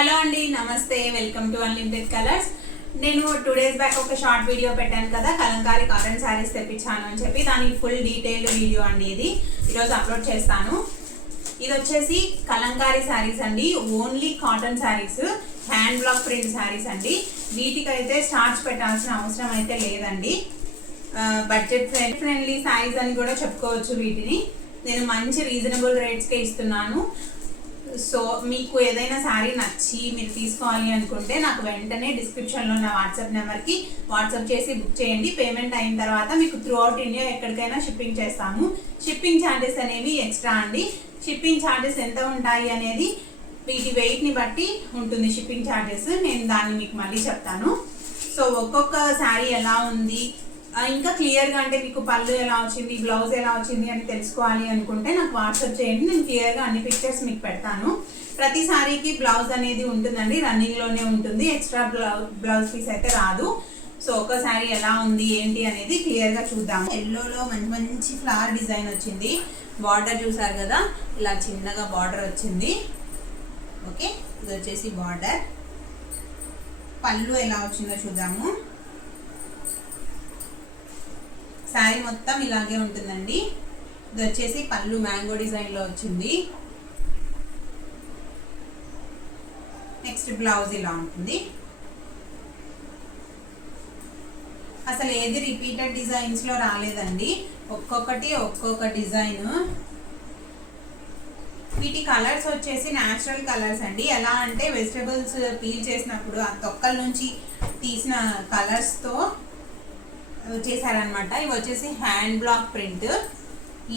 Hello అండి, నమస్తే. Welcome to unlimited colours. నేను 2 days బ్యాక్ ఒక షార్ట్ వీడియో పెట్టాను కదా, కలంకారీ కాటన్ శారీస్ తెప్పించాను అని చెప్పి. దానికి ఫుల్ డీటెయిల్డ్ వీడియో అండి ఇది ఈరోజు అప్లోడ్ చేస్తాను. ఇది వచ్చేసి కలంకారీ శారీస్ అండి, only cotton saris, hand black print saris అండి. వీటికైతే స్టార్చ్ పెట్టాల్సిన అవసరం అయితే లేదండి. బడ్జెట్ ఫ్రెండ్లీ శారీస్ అని కూడా చెప్పుకోవచ్చు వీటిని. నేను మంచి రీజనబుల్ రేట్స్కే ఇస్తున్నాను. సో మీకు ఏదైనా శారీ నచ్చి మీరు తీసుకోవాలి అనుకుంటే నాకు వెంటనే డిస్క్రిప్షన్లో ఉన్న వాట్సాప్ నెంబర్కి వాట్సాప్ చేసి బుక్ చేయండి. పేమెంట్ అయిన తర్వాత మీకు త్రూ అవుట్ ఇండియా ఎక్కడికైనా షిప్పింగ్ చేస్తాము. షిప్పింగ్ ఛార్జెస్ అనేవి ఎక్స్ట్రా అండి. షిప్పింగ్ ఛార్జెస్ ఎంత ఉంటాయి అనేది వీటి వెయిట్ని బట్టి ఉంటుంది షిప్పింగ్ ఛార్జెస్. నేను దాన్ని మీకు మళ్ళీ చెప్తాను. సో ఒక్కొక్క శారీ ఎలా ఉంది, ఇంకా క్లియర్గా అంటే మీకు పళ్ళు ఎలా వచ్చింది, బ్లౌజ్ ఎలా వచ్చింది అని తెలుసుకోవాలి అనుకుంటే నాకు వాట్సాప్ చేయండి. నేను క్లియర్గా అన్ని పిక్చర్స్ మీకు పెడతాను. ప్రతి శారీకి బ్లౌజ్ అనేది ఉంటుందండి, రన్నింగ్లోనే ఉంటుంది. ఎక్స్ట్రా బ్లౌజ్ పీస్ అయితే రాదు. సో ఒక శారీ ఎలా ఉంది ఏంటి అనేది క్లియర్గా చూద్దాము. ఎల్లోలో మంచి మంచి ఫ్లవర్ డిజైన్ వచ్చింది. బార్డర్ చూసారు కదా, ఇలా చిన్నగా బార్డర్ వచ్చింది. ఓకే, ఇది వచ్చేసి బార్డర్. పళ్ళు ఎలా వచ్చిందో చూద్దాము. శారీ మొత్తం ఇలాగే ఉంటుందండి. ఇది వచ్చేసి పళ్ళు మ్యాంగో డిజైన్లో వచ్చింది. నెక్స్ట్ బ్లౌజ్ ఇలా ఉంటుంది. అసలు ఏది రిపీటెడ్ డిజైన్స్లో రాలేదండి, ఒక్కొక్కటి ఒక్కొక్క డిజైన్. వీటి కలర్స్ వచ్చేసి న్యాచురల్ కలర్స్ అండి. ఎలా అంటే వెజిటబుల్స్ పీల్ చేసినప్పుడు ఆ తొక్కల నుంచి తీసిన కలర్స్తో చేశారనమాట. ఇవి వచ్చేసి hand black print.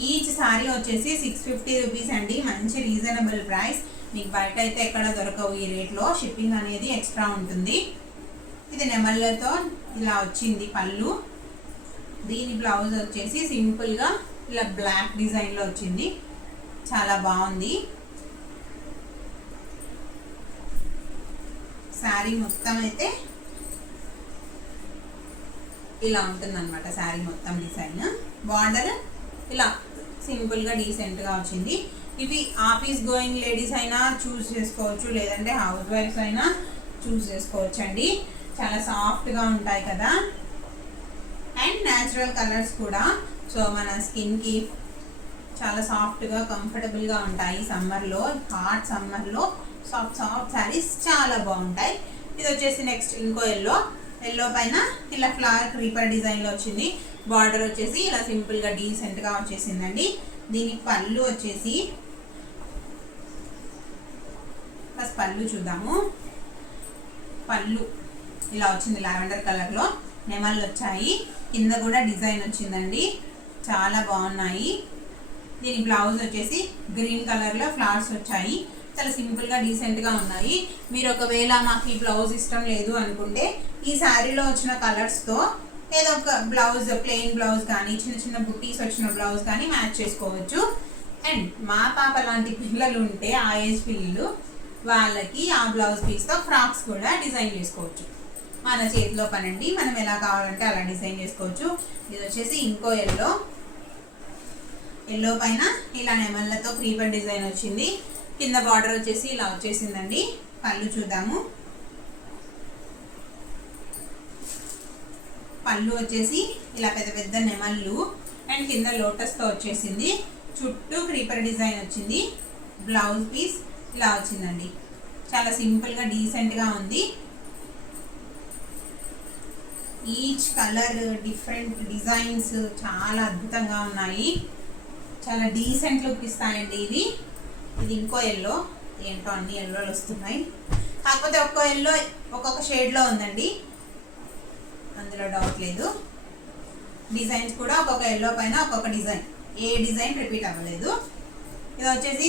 Each sorry వచ్చేసి 650 రూపీస్ అండి. మంచి రీజనబుల్ ప్రైస్. మీకు బయట అయితే ఎక్కడ దొరకవు ఈ రేట్లో. షిప్పింగ్ అనేది ఎక్స్ట్రా ఉంటుంది. ఇది నెమళ్ళతో ఇలా వచ్చింది పళ్ళు. దీని బ్లౌజ్ వచ్చేసి సింపుల్గా ఇలా బ్లాక్ డిజైన్లో వచ్చింది. చాలా బాగుంది. శారీ మొత్తం అయితే ఇలా ఉంటుంది అనమాట. శారీ మొత్తం డిజైన్. బార్డర్ ఇలా సింపుల్గా డీసెంట్గా వచ్చింది. ఇవి ఆఫీస్ గోయింగ్ లేడీస్ అయినా చూస్ చేసుకోవచ్చు, లేదంటే హౌస్ వైఫ్స్ అయినా చూస్ చేసుకోవచ్చు అండి. చాలా సాఫ్ట్గా ఉంటాయి కదా, అండ్ న్యాచురల్ కలర్స్ కూడా. సో మన స్కిన్కి చాలా సాఫ్ట్గా కంఫర్టబుల్గా ఉంటాయి. సమ్మర్లో, హాట్ సమ్మర్లో సాఫ్ట్ శారీస్ చాలా బాగుంటాయి. ఇది వచ్చేసి నెక్స్ట్ ఇంకో ఎల్లో పైన ఇలా ఫ్లవర్ క్రీపర్ డిజైన్లో వచ్చింది. బార్డర్ వచ్చేసి ఇలా సింపుల్గా డీసెంట్గా వచ్చేసిందండి. దీనికి పళ్ళు వచ్చేసి ఫస్ట్ పళ్ళు చూద్దాము. పళ్ళు ఇలా వచ్చింది లావెండర్ కలర్లో, నెమళ్ళు వచ్చాయి. కింద కూడా డిజైన్ వచ్చిందండి, చాలా బాగున్నాయి. దీని బ్లౌజ్ వచ్చేసి గ్రీన్ కలర్లో ఫ్లవర్స్ వచ్చాయి. చాలా సింపుల్గా డీసెంట్గా ఉన్నాయి. మీరు ఒకవేళ మాకు ఈ బ్లౌజ్ ఇష్టం లేదు అనుకుంటే ఈ శారీలో వచ్చిన కలర్స్తో ఏదో ఒక బ్లౌజ్, ప్లెయిన్ బ్లౌజ్ కానీ చిన్న చిన్న బుట్టీస్ వచ్చిన బ్లౌజ్ కానీ మ్యాచ్ చేసుకోవచ్చు. అండ్ మా పాప లాంటి పిల్లలు ఉంటే, ఆ ఏజ్ పిల్లలు, వాళ్ళకి ఆ బ్లౌజ్ పీస్తో ఫ్రాక్స్ కూడా డిజైన్ చేసుకోవచ్చు. మన చేతిలో పనండి, మనం ఎలా కావాలంటే అలా డిజైన్ చేసుకోవచ్చు. ఇది వచ్చేసి ఇంకో ఎల్లో పైన ఇలా నెమళ్ళతో క్రీపర్ డిజైన్ వచ్చింది. కింద బార్డర్ వచ్చేసి ఇలా వచ్చేసిందండి. పళ్ళు చూద్దాము. పళ్ళు వచ్చేసి ఇలా పెద్ద పెద్ద నెమళ్ళు అండ్ కింద లోటస్తో వచ్చేసింది. చుట్టూ క్రీపర్ డిజైన్ వచ్చింది. బ్లౌజ్ పీస్ ఇలా వచ్చిందండి. చాలా సింపుల్గా డీసెంట్గా ఉంది. ఈచ్ కలర్ డిఫరెంట్ డిజైన్స్ చాలా అద్భుతంగా ఉన్నాయి. చాలా డీసెంట్ లుక్ ఇస్తాయండి ఇవి. ఇది ఇంకో ఎల్లో. ఏంటో అన్ని ఎల్లోలు వస్తున్నాయి, కాకపోతే ఒక్కో ఎల్లో ఒక్కొక్క షేడ్లో ఉందండి, అందులో డౌట్ లేదు. డిజైన్స్ కూడా ఒక్కొక్క ఎల్లో పైన ఒక్కొక్క డిజైన్, ఏ డిజైన్ రిపీట్ అవ్వలేదు. ఇది వచ్చేసి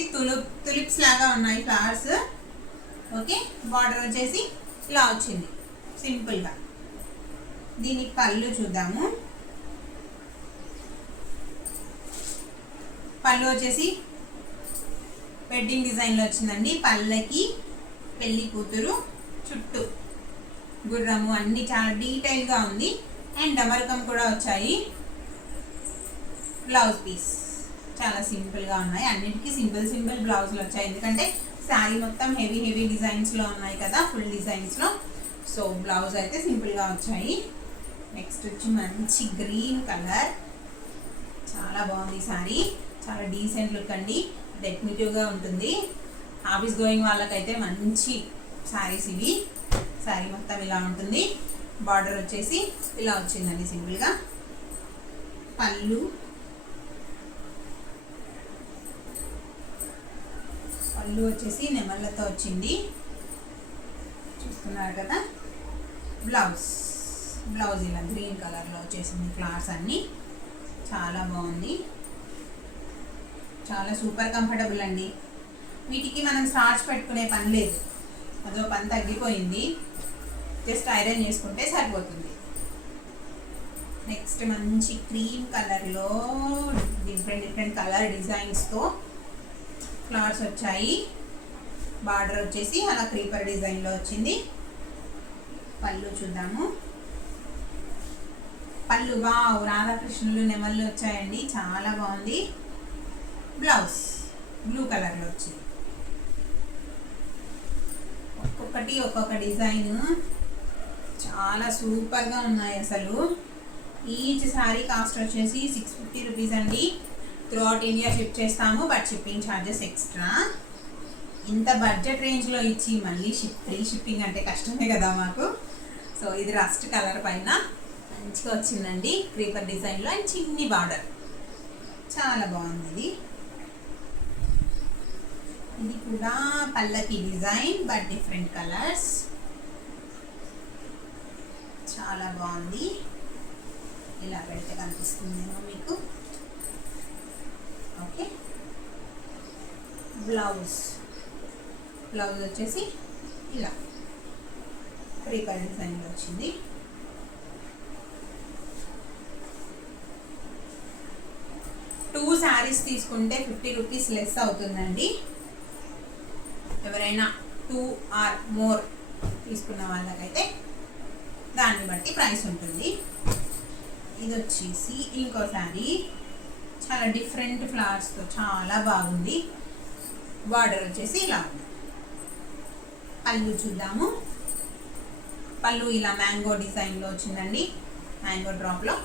తులిప్స్ లాగా ఉన్నాయి ఫ్లవర్స్. ఓకే, బార్డర్ వచ్చేసి ఇలా వచ్చింది సింపుల్గా. దీని పళ్ళు చూద్దాము. పళ్ళు వచ్చేసి వెడ్డింగ్ డిజైన్లో వచ్చిందండి. పళ్ళకి పెళ్లి కూతురు, చుట్టూ గుర్రము అన్నీ చాలా డీటెయిల్గా ఉంది. అండ్ డమరకం కూడా వచ్చాయి. బ్లౌజ్ పీస్ చాలా సింపుల్గా ఉన్నాయి. అన్నిటికీ సింపుల్ బ్లౌజులు వచ్చాయి, ఎందుకంటే శారీ మొత్తం హెవీ హెవీ డిజైన్స్లో ఉన్నాయి కదా, ఫుల్ డిజైన్స్లో. సో బ్లౌజ్ అయితే సింపుల్గా వచ్చాయి. నెక్స్ట్ వచ్చి మంచి గ్రీన్ కలర్, చాలా బాగుంది శారీ. చాలా డీసెంట్ లుక్ అండి, డెఫినెటివ్గా ఉంటుంది. ఆఫీస్ గోయింగ్ వాళ్ళకైతే మంచి శారీస్ ఇవి. శారీ మొత్తం ఇలా ఉంటుంది. బార్డర్ వచ్చేసి ఇలా వచ్చిందండి సింపుల్గా. పళ్ళు వచ్చేసి నెమళ్ళతో వచ్చింది, చూస్తున్నారు కదా. బ్లౌజ్ ఇలా గ్రీన్ కలర్లో వచ్చేసింది, ఫ్లవర్స్ అన్నీ. చాలా బాగుంది, చాలా సూపర్ కంఫర్టబుల్ అండి. వీటికి మనం స్టార్చ్ పెట్టుకునే పని లేదు, అదో పని తగ్గిపోయింది. జస్ట్ ఐరన్ చేసుకుంటే సరిపోతుంది. నెక్స్ట్ మంచి క్రీమ్ కలర్లో డిఫరెంట్ కలర్ డిజైన్స్తో ఫ్లవర్స్ వచ్చాయి. బార్డర్ వచ్చేసి అలా క్రీపర్ డిజైన్లో వచ్చింది. పళ్ళు చూద్దాము. పళ్ళు వావ్, రాధాకృష్ణులు నెమళ్ళు వచ్చాయండి, చాలా బాగుంది. బ్లౌజ్ బ్లూ కలర్లో వచ్చింది. ఒక్కొక్క డిజైన్ చాలా సూపర్గా ఉన్నాయి అసలు. ఈచ్ శారీ కాస్ట్ వచ్చేసి 650 రూపీస్ అండి. త్రూ అవుట్ ఇండియా షిప్ చేస్తాము, బట్ షిప్పింగ్ ఛార్జెస్ ఎక్స్ట్రా. ఇంత బడ్జెట్ రేంజ్లో ఇచ్చి మళ్ళీ ఫ్రీ షిప్పింగ్ అంటే కష్టమే కదా మాకు. సో ఇది రస్ట్ కలర్ పైన మంచిగా వచ్చిందండి, క్రీపర్ డిజైన్లో. అండ్ చిన్ని బార్డర్, చాలా బాగుంది. ఇది కూడా పల్లకి డిజైన్, బట్ డిఫరెంట్ కలర్స్. చాలా బాగుంది. ఇలా పెడితే కనిపిస్తుందేమో మీకు. ఓకే, బ్లౌజ్ వచ్చేసి ఇలా క్రీపర్ డిజైన్లో వచ్చింది. టూ శారీస్ తీసుకుంటే 50 రూపీస్ లెస్ అవుతుందండి. ఎవరైనా 2 or more తీసుకున్న వాళ్ళకైతే దాన్ని బట్టి ప్రైస్ ఉంటుంది. ఇది వచ్చేసి ఇంకో శారీ, చాలా డిఫరెంట్ ఫ్లవర్స్తో చాలా బాగుంది. బార్డర్ వచ్చేసి ఇలా ఉంది. పళ్ళు చూద్దాము. పళ్ళు ఇలా మ్యాంగో డిజైన్లో వచ్చిందండి, మ్యాంగో డ్రాప్లో.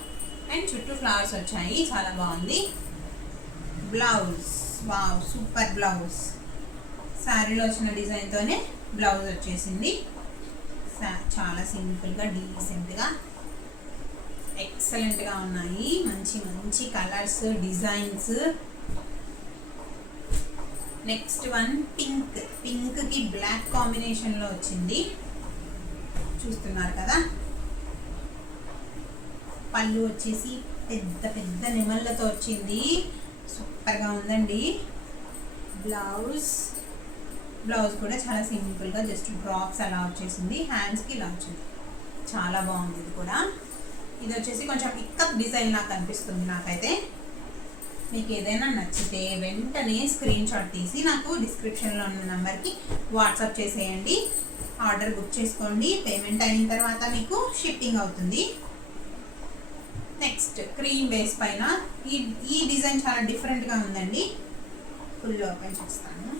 అండ్ చుట్టూ ఫ్లవర్స్ వచ్చాయి, చాలా బాగుంది. Blouse wow, super blouse. శారీలో వచ్చిన డిజైన్తోనే బ్లౌజ్ వచ్చేసింది. చాలా సింపుల్గా డీసెంట్గా ఎక్సలెంట్గా ఉన్నాయి. మంచి కలర్స్, డిజైన్స్. నెక్స్ట్ వన్ పింక్కి బ్లాక్ కాంబినేషన్లో వచ్చింది, చూస్తున్నారు కదా. పళ్ళు వచ్చేసి పెద్ద నెమళ్ళతో వచ్చింది, సూపర్గా ఉందండి. బ్లౌజ్ కూడా చాలా సింపుల్గా జస్ట్ డ్రాప్స్ అలా వచ్చేసింది. హ్యాండ్స్కి ఇలా వచ్చింది, చాలా బాగుంది. ఇది కూడా, ఇది వచ్చేసి కొంచెం ఇక్కత్ డిజైన్ నాకు అనిపిస్తుంది నాకైతే. మీకు ఏదైనా నచ్చితే వెంటనే స్క్రీన్ షాట్ తీసి నాకు డిస్క్రిప్షన్లో ఉన్న నెంబర్కి వాట్సాప్ చేసేయండి. ఆర్డర్ బుక్ చేసుకోండి. పేమెంట్ అయిన తర్వాత మీకు షిప్పింగ్ అవుతుంది. నెక్స్ట్ క్రీమ్ బేస్ పైన ఈ డిజైన్ చాలా డిఫరెంట్గా ఉందండి. ఫుల్ ఓపెన్ చేస్తాను.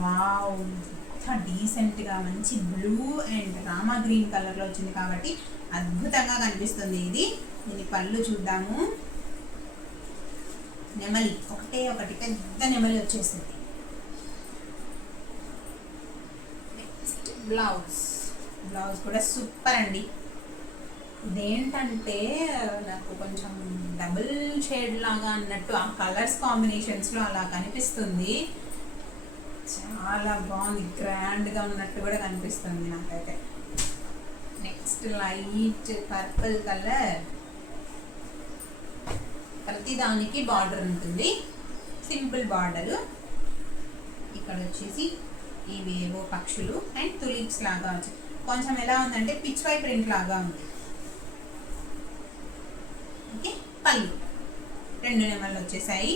వావ్, డీసెంట్గా మంచి బ్లూ అండ్ రామా గ్రీన్ కలర్లో వచ్చింది కాబట్టి అద్భుతంగా కనిపిస్తుంది. దీని పళ్ళు చూద్దాము. నెమలి, ఒకటి పెద్ద నెమలి వచ్చేసింది. నెక్స్ట్ బ్లౌజ్ కూడా సూపర్ అండి. ఇదేంటంటే నాకు కొంచెం డబుల్ షేడ్ లాగా అన్నట్టు ఆ కలర్స్ కాంబినేషన్స్లో అలా కనిపిస్తుంది. చాలా బాగుంది, గ్రాండ్గా ఉన్నట్టు కూడా కనిపిస్తుంది నాకైతే. Next light purple colour. ప్రతి దానికి బార్డర్ ఉంటుంది, సింపుల్ బార్డర్. ఇక్కడ వచ్చేసి ఇవేవో పక్షులు అండ్ తులిప్స్ లాగా వచ్చాయి. కొంచెం ఎలా ఉందంటే పిచ్ వై ప్రింట్ లాగా ఉంది. ఓకే, పళ్ళు 2 నెమళ్ళు వచ్చేసాయి.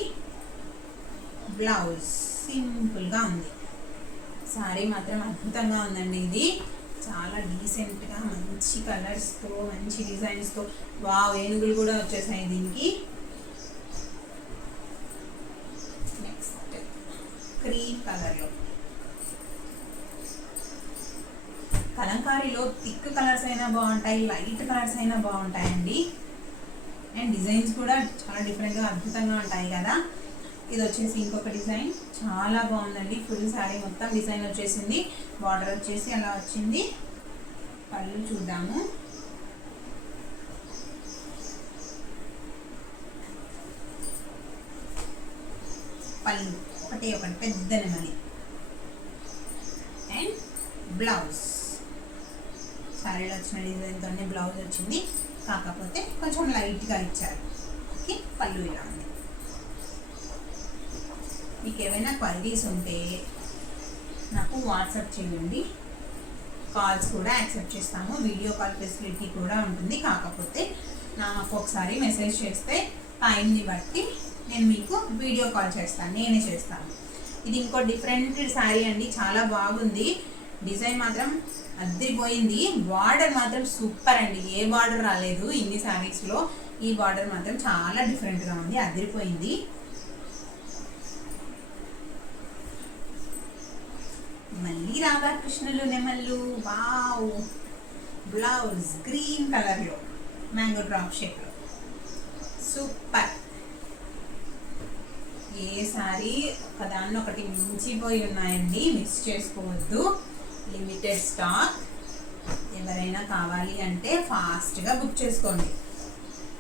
బ్లౌజ్ సింపుల్గా ఉంది. సారీ మాత్రం అద్భుతంగా ఉందండి. ఇది చాలా డీసెంట్గా మంచి కలర్స్తో మంచి డిజైన్స్తో వావ్, ఏనుగులు కూడా వచ్చేసాయి దీనికి. నెక్స్ట్ కలంకారీలో థిక్ కలర్స్ అయినా బాగుంటాయి, లైట్ కలర్స్ అయినా బాగుంటాయండి. అండ్ డిజైన్స్ కూడా చాలా డిఫరెంట్గా అద్భుతంగా ఉంటాయి కదా. ఇది వచ్చేసి ఇంకొక డిజైన్, చాలా బాగుందండి. ఫుల్ శారీ మొత్తం డిజైన్ వచ్చేసింది, బార్డర్ వచ్చేసి అలా వచ్చింది. పళ్ళు చూద్దాము. పళ్ళు ఒకటి పెద్ద నెమలి. అండ్ బ్లౌజ్ శారీలో వచ్చిన డిజైన్తోనే బ్లౌజ్ వచ్చింది, కాకపోతే కొంచెం లైట్గా ఇచ్చారు. ఓకే, పళ్ళు ఇలా ఉంది. మీకు ఏమైనా క్వైరీస్ ఉంటే నాకు వాట్సాప్ చేయండి, కాల్స్ కూడా యాక్సెప్ట్ చేస్తాము. వీడియో కాల్ ఫెసిలిటీ కూడా ఉంటుంది, కాకపోతే నాకు ఒకసారి మెసేజ్ చేస్తే టైంని బట్టి నేను మీకు వీడియో కాల్ చేస్తాను, నేనే చేస్తాను. ఇది ఇంకో డిఫరెంట్ శారీ అండి, చాలా బాగుంది. డిజైన్ మాత్రం అద్దరిపోయింది, బార్డర్ మాత్రం సూపర్ అండి. ఏ బార్డర్ రాలేదు ఇన్ని శారీస్లో, ఈ బార్డర్ మాత్రం చాలా డిఫరెంట్గా ఉంది, అద్దరిపోయింది. మళ్ళీ రాధాకృష్ణులు నెమళ్ళు. వావ్, బ్లౌజ్ గ్రీన్ కలర్లో మ్యాంగో డ్రాప్ షేప్లో సూపర్. ఏ సారీ ఒకదాన్ని ఒకటి మించిపోయి ఉన్నాయండి, మిస్ చేసుకోవద్దు. లిమిటెడ్ స్టాక్, ఎవరైనా కావాలి అంటే ఫాస్ట్గా బుక్ చేసుకోండి.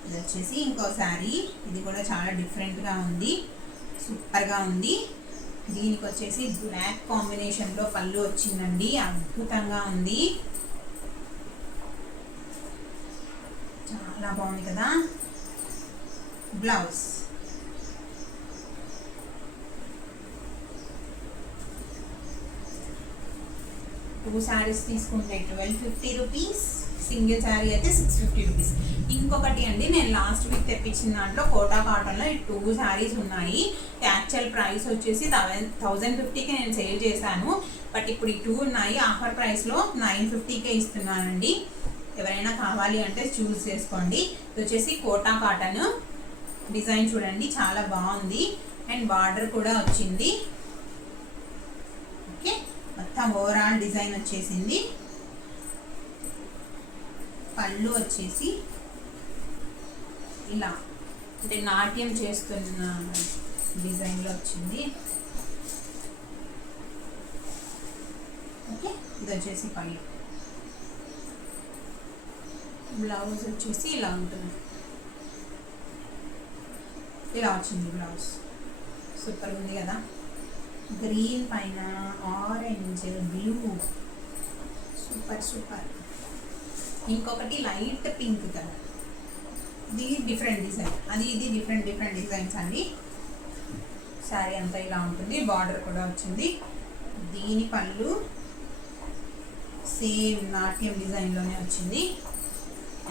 ఇది వచ్చేసి ఇంకో శారీ, ఇది కూడా చాలా డిఫరెంట్గా ఉంది, సూపర్గా ఉంది. దీనికి వచ్చేసి బ్లాక్ కాంబినేషన్లో పళ్ళు వచ్చిందండి, అద్భుతంగా ఉంది, చాలా బాగుంది కదా. బ్లౌజ్ టూ శారీస్ తీసుకుంటే 1250 రూపీస్, సింగిల్ శారీ అయితే 650 రూపీస్. ఇంకొకటి అండి, నేను లాస్ట్ వీక్ తెప్పించిన దాంట్లో కోటా కాటన్లో ఈ 2 శారీస్ ఉన్నాయి. యాక్చువల్ ప్రైస్ వచ్చేసి 1050కి నేను సేల్ చేశాను, బట్ ఇప్పుడు ఈ 2 ఉన్నాయి. ఆఫర్ ప్రైస్లో 950కే ఇస్తున్నానండి. ఎవరైనా కావాలి అంటే చూస్ చేసుకోండి. ఇది వచ్చేసి కోటా కాటన్, డిజైన్ చూడండి చాలా బాగుంది. అండ్ బార్డర్ కూడా వచ్చింది. ఓకే, మొత్తం ఓవరాల్ డిజైన్ వచ్చేసింది. పళ్ళు వచ్చేసి ఇలా అంటే నాట్యం చేస్తున్న డిజైన్లో వచ్చింది. ఓకే, ఇది వచ్చేసి పళ్ళు. బ్లౌజ్ వచ్చేసి ఇలా ఉంటుంది, ఇలా వచ్చింది బ్లౌజ్. సూపర్ ఉంది కదా, గ్రీన్ పైన ఆరెంజ్ బ్లూ, సూపర్ సూపర్. ఇంకొకటి లైట్ పింక్ కలర్, ఇది డిఫరెంట్ డిజైన్, అది ఇది డిఫరెంట్ డిజైన్స్ అండి. శారీ అంతా ఇలా ఉంటుంది, బార్డర్ కూడా వచ్చింది. దీని పళ్ళు సేమ్ నాట్యం డిజైన్లోనే వచ్చింది.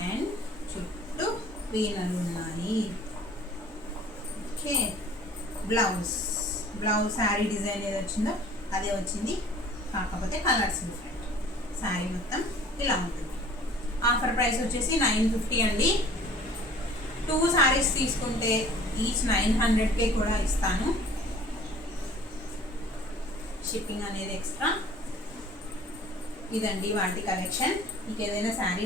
అండ్ చుట్టూ వీణలు ఉన్నాయి. ఓకే, బ్లౌజ్ శారీ డిజైన్ ఏది వచ్చిందో అదే వచ్చింది, కాకపోతే కలర్స్ డిఫరెంట్. శారీ మొత్తం ఇలా ఉంటుంది. ఆఫర్ ప్రైస్ వచ్చేసి 950 అండి. 2 శారీస్ తీసుకుంటే ఈచ్ 900కే కూడా ఇస్తాను. షిప్పింగ్ అనేది ఎక్స్ట్రా. ఇదండి వాటి కలెక్షన్. మీకు ఏదైనా శారీ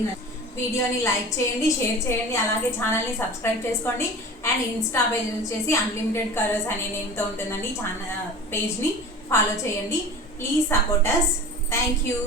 వీడియోని లైక్ చేయండి, షేర్ చేయండి, అలాగే ఛానల్ని సబ్స్క్రైబ్ చేసుకోండి. అండ్ ఇన్స్టా పేజ్ వచ్చేసి అన్లిమిటెడ్ కలర్స్ అనే నేమ్తో ఉంటుందండి. ఛానల్ పేజ్ని ఫాలో చేయండి. Please support us. Thank you.